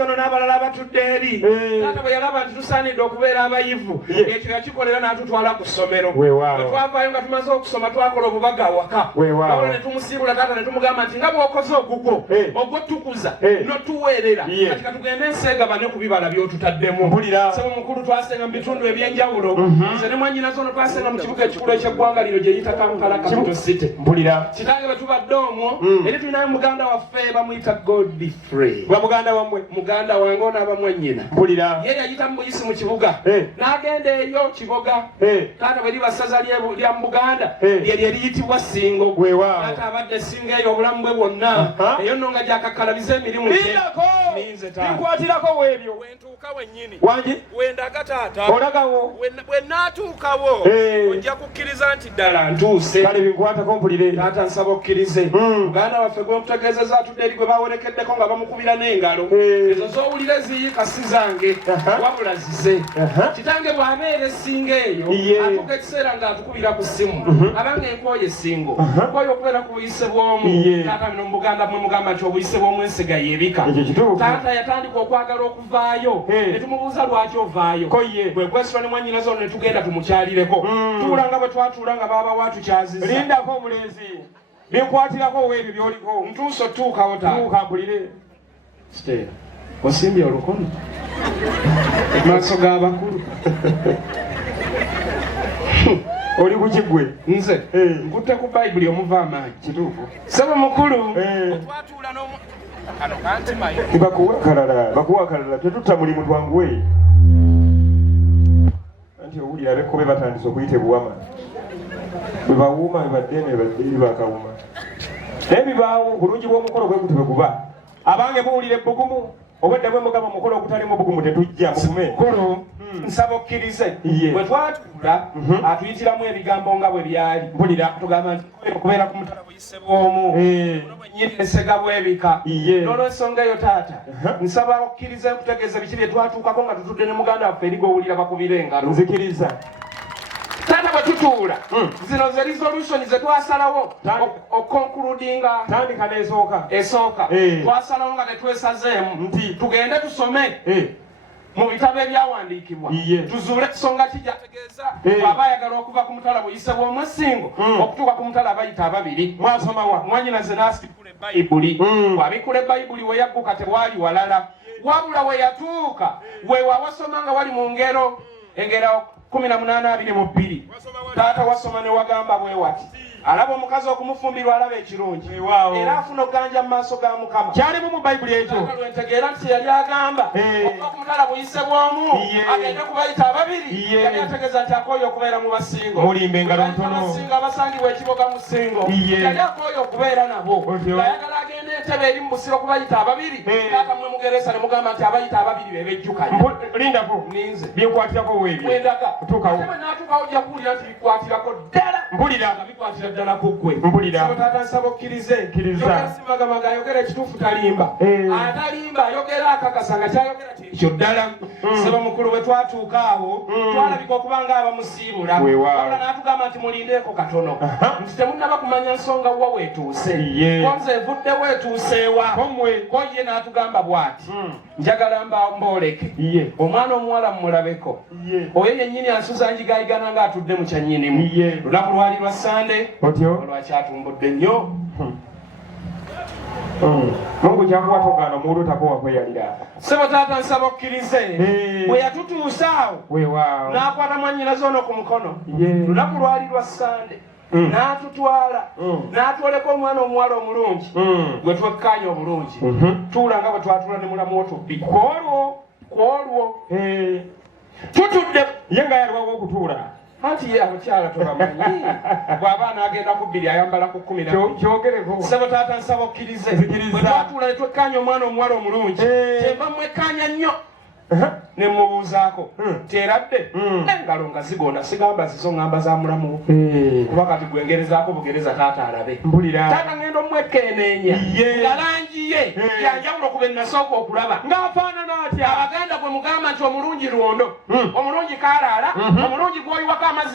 zono n'abalala abatudde eri taata bwe yalaba nti tusaanidde okubeera abayivu ekyo yakikolera n'atutwala ku ssomero bwe twavaayo nga tumaze okusoma twakola obubaga awaka olwo ne tumusiibula taata ne tumugamba nti nga bw'okoze ogugwo ogw'otukuza n'otuweerera kati katugende enseegabane ku bibala by'otutaddemu sebo mukulu twasenga mu bitundu eby'enjawulo nze ne mwannyinazo ono twasenga mu kibuga ekikulu eky'eggwanga lino gye yita Kampala Capital City kitange bwe tubadde omwo eri tulinayo muganda waffe bamuyita Godfrey muganda wange onaaba mwannyina ye yayita mu buyisi mu kibuga n'agenda eyo kiboga taata bwe liba ssaza lya mu Buganda lye liyitibwa Ssingo taata abadde Ssingo eyo obulamu bwe bwonna eyo nno nga gyakakkalabiza emirimu minze nkwatirako webyo wentuuka wennyini wangi wendaga taata olagawo bwe naatuukawo ojja kukkiriza nti ddala ntuuse kale binkwatako mpulire taata nsaba okkirize muganda waffe gwemutegeezeza atudde eri gwe bawerekeddeko nga bamukubira n'engalo ezo z'owulira eziyiika si zange wabula zize kitange bw'abeera essinga eyo atuuka ekiseera ng'atukubira ku ssimu abanga enkooye essingo nkooye okubeera ku buyise bw'omu taata bino mu Buganda mwe mugamba nti obuyise bw'omu ensiga y'ebika taata yatandika okwagala okuvaayo ne tumubuuza lwaki ovaayo bwe gwesula ne mwannyinazo ne tugenda tumukyalireko tuula nga bwe twatuula nga baaba watukyaziza lindako omulenzi binkwatirako webyo byoliko ntuuso tuukawo tuuka mpulire Stella osimbye olukono maaso g'abakulu oli kukigwe nze nkutte ku bayibuli omuva amaanyi kituufu sebo mukulu twatuula kano kantimayo bakuwa kalala tetutta mulimu twanguwe anti owulira abekkobe batandise okuyita ebuwama bwe bawuuma bebaddene bebaddeeri bakawuma naye bibaawo bulungi bw'omukolo bwe guti bwe guba abange buwulira ebbugumu obwedda bwe mugamba omukolo ogutalimu obugumu tetujja mugume mukulu nsaba okkirize bwe twatuula atuyitiramu ebigambo nga bwe byali mpulira tugamba nti okubeera ku mutala buyise bw'omu bwennyini ensega bw'ebika n'olwensonga eyo taata nsaba okkirize nkutegeeza biki bye twatuukako nga tutudde ne muganda waffe eri gw'owulira bakubira engalo nzikiriza taata bwe tutuula zino ze resolution ze twasalawo okonkuludinga tandika esooka twasalawo nga tetwesazeemu nti tugende tusome mu bitabo ebyawandiikibwa tuzuule ensonga ki gyategeeza bw'aba ayagala okuva ku mutala buyise bw'omu Ssingo okutuuka ku mutala abayita ababiri mwasomawa mwannyinaze n'asitula ebbayibuli bw'abikula ebbayibuli we yagguka tewali walala wabula we yatuuka we wawasoma nga wali mu ngero 18:22 taata wasoma ne wagamba bwe wati alaba omukazi okumufumbirwa alaba ekirungi era afuna okuganja mu maaso ga Mukama kyalimu mu bayibuli ekyo lwentegeera nti yali agamba okuva ku mutala buyise bw'omu agende kubayita ababiri yali ategeeza nti akooye okubeera mu Basingo mulimba engalo ntono Abasingo abasangibwa ekiboga mu Ssingo yali akooye okubeera nabo ayagala agenda entebe eri mu Busiro kubayita ababiri taata mwe mugeresa ne mugamba nti abayita ababiri bebejjukanya lindako ninze byekwatirako weebyo wendaga tuukawo naatuukawo ojja kuwulira nti bikwatirako ddala mpulira nga bikwatira ddala ku ggwe mpulira taata nsaba okkirize simagamaga ayogera ekituufu talimba atalimba ayogera akakasa nga kyayogera ekyo ddala seba mukulu bwe twatuuka awo twalabika okuba nga abamusiibula wabula n'atugamba nti mulindeeko katono nti temunnaba kumanya nsonga wa weetuuse konze evudde weetuuseewa ko ye n'atugamba bw'ati njagala mbooleke omwana omuwala mumulabeko oyo yennyini ansuza njigayigana ng'atudde mu kyannyinimu lunaku lwali lwa Sande olwakyatumbudde nnyo Mungu kyakuwa togaana omuntu takowa kweyalira sebo taata nsaba okkirize bwe yatutuusa awo n'akwata mwannyinaze ono ku mukono lunaku lwali lwa Sande n'atutwala n'atwoleka omwana omuwala omulungi gwe twekkaanya obulungi tuula nga bwe twatula ne mulamu otubbi kwolwo tutudde ye nga yalwawo okutuula anti ye abakyala tobamanyi bw'aba anaagenda ku bbiri ayambala ku 12 kyogereko sebo taata nsaba okkirize bwe twatuula ne twekkaanya omwana omuwala omulungi kyemba mwekkaanya nnyo ne mubuuzaako teradde engalo nga zigonda sigamba zizo ngamba za mulamu kuba kati gwengerezaako bugereza taata alabe taata ngenda omwekeeneenya nga langi ye yanjawulo ku be nasooka okulaba ng'afaanana atya abaganda gwe mugamba nti omulungi lwondo omulungi kaalaala omulungi gw'oyiwako amazzi